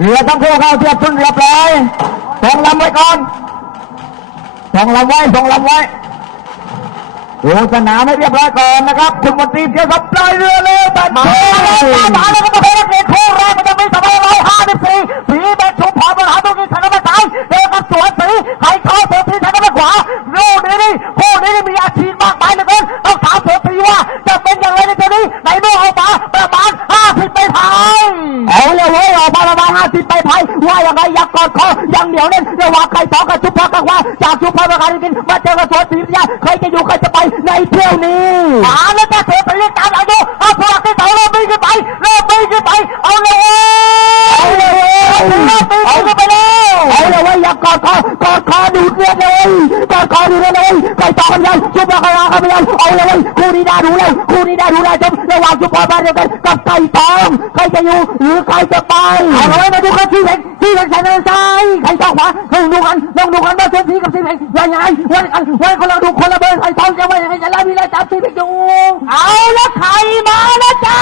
เรือทั้งคู่เข้าเทียบพึ่งเรียบร้อยส่งลำไว้ก่อนส่งลำไว้ส่งลำไว้ดูสนามให้เรียบร้อยก่อนนะครับคุณมนตีเที่ยวกับปลายเรือเลยบัดมาแล้วมาแล้วก็มาเป็นนักเรียนคู่แรกมันจะมีสมัยร้อยห้าสิบสี่ บชุบพรกังวาจากชุบพรประการกินมาเจอกับสวนศรีวิทยาใครจะอยู่ใครจะไปในเที่ยวนี้มาแล้วจะเทไปเรียกตามหลังดูเอาพวกที่สองเริ่มวิ่ขึ้นไปเริ่มวิ่ขึ้นไปเอาเลยเว้ยเอาเลยเอาเริ่มวิ่งขึ้นไปเลยเอาเลยอย่ากอดคอกอดคอดูดเลือดเลย กอดคอดูเลือดเลยใครต่อกันยังชุบพรกังวากันไปยังเอาเลยคู่นี้ได้ดูเลยคู่นี้ได้ดูเลยจบระหว่างชุบพรบ้านเดียวกันกับไก่ทองใครจะอยู่หรือใครจะไปเอาเลยมาดูกันที่เล็กที่เล็กใส่ในซ้ายใครต่อขวาลองดูกันลองดูกันว่าเซนทีกับซีเล็กยังไงวันกันวันคนเราดูคนละเบอร์ใครทองจะว่ายังไงจะไล่มีอะไรจับซีเล็กอยู่เอาละใครมาแล้วจ้า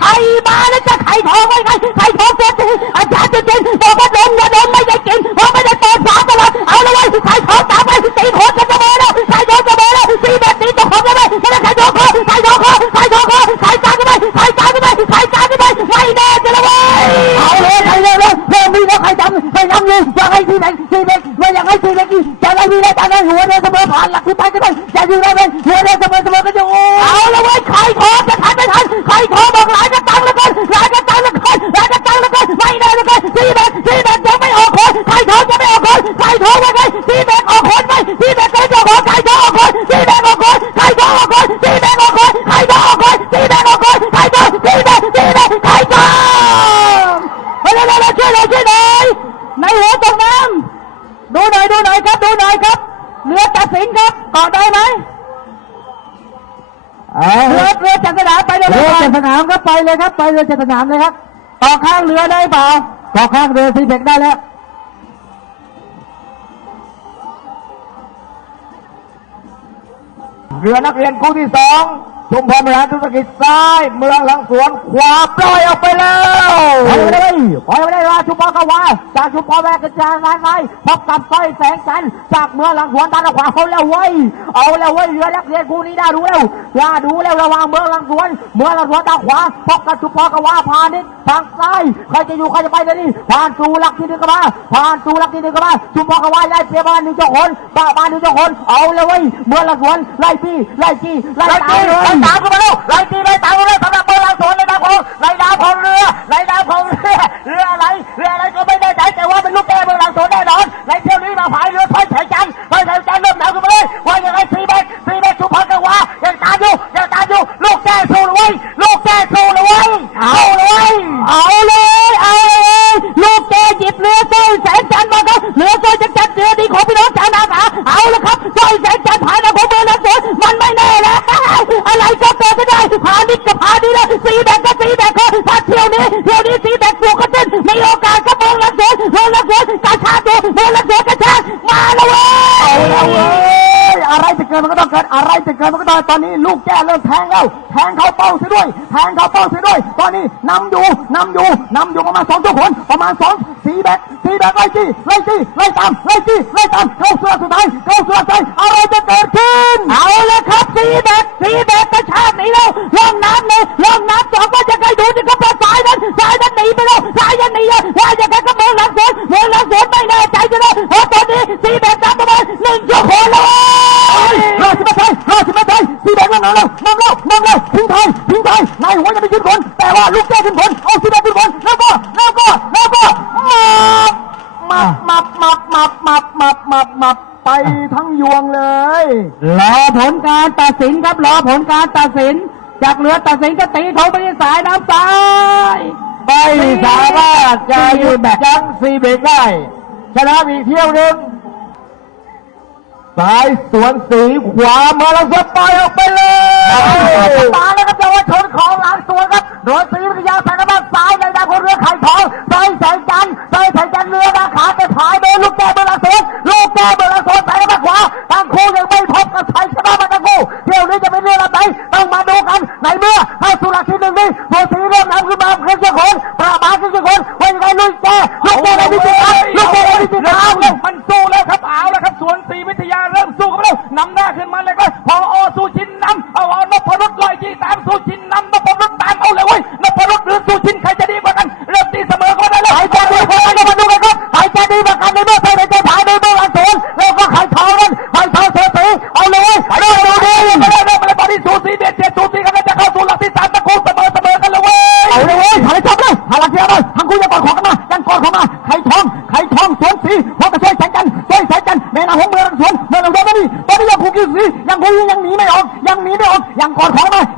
ใครมาแล้วจ้าใครทองไว้ไงใคำใครจำอยู่อยากให้ทีเด็นทีเด็กไม่อยากให้ทีเด็กจะได้มีได้ตามนั้หัวเดียวเสมอผ่านหลักที่ไปกันไปจะอยู่ได้เป็นหัวเดียวเสมอเสมอก็จะโอ้เอาละเว้ยใครท้อจะทันไม่ทันใครท้อ เออเรือเรือจักรสนามไปเลยเรือจัดสนามครับไปเลยครับ ไปเรือจัดสนามเลยครับต่อข้างเรือได้เปล่าต่อข้างเรือทีเด็กได้แล้วเรือนักเรียนคู่ที่สอง ชุมพรมหาธุรกิจซ้าย เมืองหลังสวนขวาปล่อยออกไปแล้วปล่อยไปเลยปล่อยไปเลยว่าชุมพรกวาจากชุมพรแวกกระจายงานไว้พบกับสร้อยแสงจันจากเมืองหลังสวนด้านขวาเอาแล้วเว้ยเอาแล้วเว้ยเรือนักเรียนคู่นี้ได้ดูแล้วอย่าดูแล้วระวังเมืองหลังสวน เมืองหลังสวนด้านขวาพบกับชุมพรกวาพาณิชย์ทางซ้ายใครจะอยู่ใครจะไปเดี๋ยวนี้ผ่านสู่หลักที่หนึ่งกันมาผ่านสู่หลักที่หนึ่งกันมาชุมพรกวาย้ายเปียบ้านหนึ่งเจ้าคนบ้าบ้านหนึ่งเจ้าคนเอาแล้วเว้ยเมืองหลังสวนไล่พี่ไล่จี้ไล่ตามเลยไล่ตามกันมาเร็วไล่ตีไล่ตามกันเลยสำหรับเบอร์ลังสวนในดาวของในดาวของเรือในดาวของเรือเรืออะไรเรืออะไรก็ไม่ได้ใจแต่ว่าเป็นลูกแก้เบอร์ลังสวนแน่นอนในเที่ยวนี้มาผายเรือพ้อยไฉจันทร์พ้อยไฉจันทร์เริ่มหนาวกันมาเลยว่ายังไง อะไรก็เกิดไม่ได้พานิดกับพาณิชย์เลยสีแดงก็สีแดงก็ถ้าเที่ยวนี้เที่ยวนี้สีแดงปลูกกระตุ้นมีโอกาสก็มองลักสวนมองลักสวนกระชากตัวมองลักสวนกระชากมาแล้วเว้ยเอาแล้วเว้ยอะไรจะเกิดมันก็ต้องเกิดอะไร จะเกิดมันก็ต้องตอนนี้ลูกแก้เริ่มแทงแล้วแทงเข้าเป้าเสียด้วยแทงเข้าเป้าเสียด้วย ตอนนี้นำอยู่นำอยู่นำอยู่ประมาณสองตัวคนประมาณสองสีแบกสีแบกไล่จี้ไล่จี้ไล่ตามไล่จี้ไล่ตามเข้าเสือสุดท้ายเข้าเสือใจอะไรจะเกิดขึ้นเอาละครับสีแดงสีแดงกระชากหนีแล้วล่องน้ำเลยล่องน้ำสองว่าจะใครดูที่ก็ปลสายนั้นสายนั้นหนีไปแล้วสายนั้นหนีแล้วว่าจะใครก็เมืองหลังสวนเมืองหลังสวนไม่แน่ใจจะได้เพราะตอนนี้สีแดง ไปทั้งยวงเลย รอผลการตัดสินครับรอผลการตัดสิน จากเรือตัดสินก็ตีเขาไปที่สายน้ำซ้ายไม่สามารถจะหยุดยั้งซีเบรกได้ชนะอีกเที่ยวหนึ่งสายสวนสีขวามาแล้วสปอยออกไปเลยมาแล้วครับเยาวชนของหลังสวนครับโดยสีวิทยาสารบัตซ้ายในดาวคนเรือไข่ทองซอยแสงจันทร์ซอยแสงจันทร์เรือนาขาไปถ่ายโดยลูกแก้วเบอร์ลังสวนลูกแก้ว เบอร์ลังสวนใส่มาขวาทั้งคู่ยังไม่พบกับชัยชนะมาทั้งคู่เที่ยวนี้จะเป็นเรื่องอะไรต้องมาดูกันในเมื่อเข้าสู่หลักที่หนึ่งนี้ตัวสีเริ่มนำขึ้นมาครึ่งชั่วโมงประมาณครึ่งชั่วโมงว่ายังไงลุยแกลุกแกในพิธีการลุกแกในพิธีการมันสู้แล้วครับเอาแล้วครับสวนศรีวิทยาเริ่มสู้กันแล้วนำหน้าขึ้นมาเลยครับพออสุชินนำเอาเอานพรุษลอยจีตามสุชิน แม่นางหงเมืองสวนเมืองหลวงตอนนี้ตอนนี้ยังคู่กินสียังคู่ยังหนีไม่ออกยังหนีไม่ออกยังกอดของมายังไม่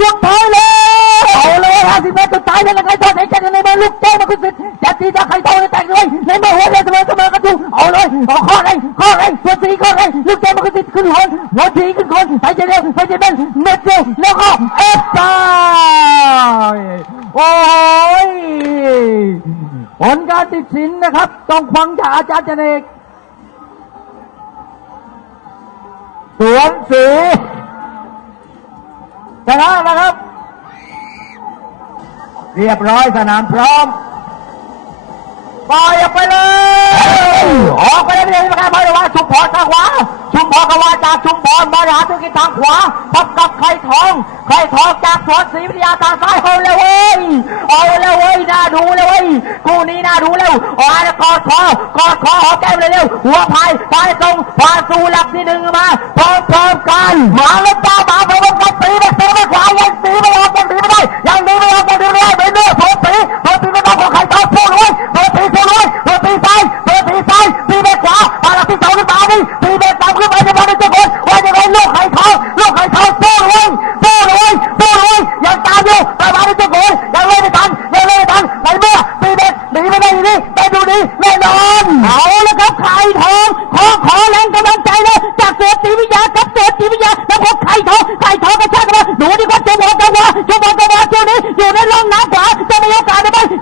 ห้าสิบเมตรสุดท้ายเลยเอาเลยห้าสิบเมตรสุดท้ายเลยไข่ทองแสงจันทร์ในมือลูกเจ้ามันคือสิทธิ์จะตีจะไข่ทองในแตกเลยในมือหัวเลยเสมอเสมอกันดูเอาเลยเอาข้อแรงข้อแรงส่วสีข้อแรงลูกเจ้ามันคือสิทธิ์ขึ้นหนหัวสีขึ้นคนใส่ใจเร็วใส่ใจเป็นเม็ดเร็วแล้วก็เอฟตายโอ้ยผลการตัดสินนะครับ ต้องฟังจากอาจารย์เจเนกสวนสี ชนะนะครับ เรียบร้อยสนามพร้อมปล่อยออกไปเลย ออกไปเลยที่ประการพลว่าชุมพรทางขวา ชุมพรกวาจากชุมพรบริหาธุรกิจทางขวาพบกับไข่ทอง ไข่ทองจากสวนศรีวิทยาทางซ้ายเอาเลยเว้ย เอาเลยเว้ยน่าดูเลยเว้ยคู่นี้น่าดูแล้วอ๋อแล้วกอดคอกอดคอหอมแก้มเลยเร็ว หัวพายพายตรงพาสู่หลักที่หนึ่งมาพร้อมๆกัน มาแล้วจ้ามาไป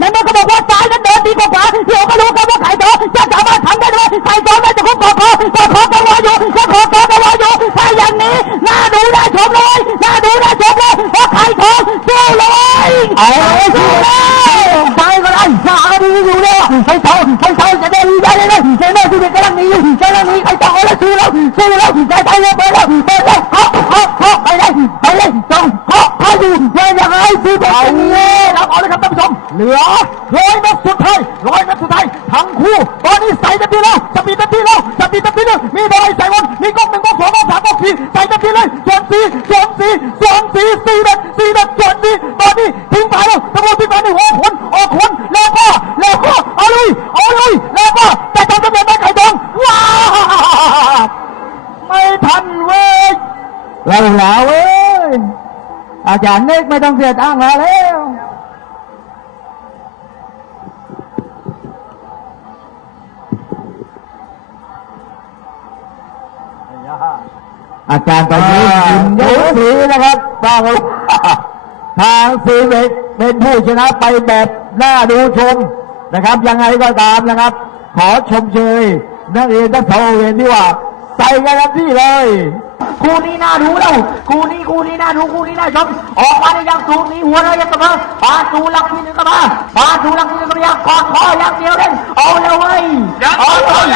สได้ไหมนั่นก็บอกว่าซ้ายนั้นเดินดีกว่าขวาเดี๋ยวก็รู้กันว่าไข่ทองจะสามารถทำได้ไหมไข่ทองน่าจะคุกกอดคอกอดคอกระวาอยู่จะขอกอดกระวาอยู่ถ้าอย่างนี้น่าดูน่าชมเลยน่าดูน่าชมเลยเพราะไข่ทองสู้เลยเอาสู้เลยไปก็ได้สาดีอยู่เลยไข่ทองไข่ทองจะได้ดีได้เลยเจ้าหน้ที่เด็กำลังหนีอยู่กำลังหนีไข่ทองแล้วสู้แล้วสู้แล้วใจใจเลยไปแล้วไปแล้วเคาะเคาะเคาะไปเลยไปเลยจงเคาะเคาะอยู่ยังยังไงสู้แบบนี้เราเอาเลยครับท่านผู้ชม เหลือร้อยเมตรสุดท้ายร้อยเมตรสุดท้ายทั้งคู่ตอนนี้ใส่เต็มที่แล้วจะมีเต็มที่แล้วจะมีเต็มที่แล้วมีอะไรใส่หมดมีกล้องหนึ่งกล้องสองกล้องสามกล้องสี่ใส่เต็มที่เลยส่วนสี่ส่วนสี่ส่วนสี่สี่เมตรสี่เมตรส่วนสี่ตอนนี้ทิ้งไปแล้วตะโกนทิ้งไปในหัวคนออกคนแล้วก็แล้วก็เอาลุยเอาลุยแล้วก็แต่ทำสำเร็จไหมไข่ทองว้าไม่ทันเว้ยเราแล้วเว้ยอาจารย์เนกไม่ต้องเสียตังค์แล้ว อาจารย์ตอนนี้ยินยกสีนะครับทางทางสีเอกเป็นผู้ชนะไปแบบน่าดูชมนะครับ ยังไงก็ตามนะครับ ขอชมเชยนักเรียนทั้งสองโรงเรียนที่ว่าใส่กันเต็มที่เลยคู่นี้น่าดูแล้วคู่นี้คู่นี้น่าดูคู่นี้น่าชมออกมาได้ยังสูงนี้หัวเรายังเสมอปาสูหลักที่หนึ่งก็มาปาสูหลักที่หนึ่งก็มายังกอดคออย่างเดียวเล่นเอาเลยเว้ยอย่าเอาขอเลเขาย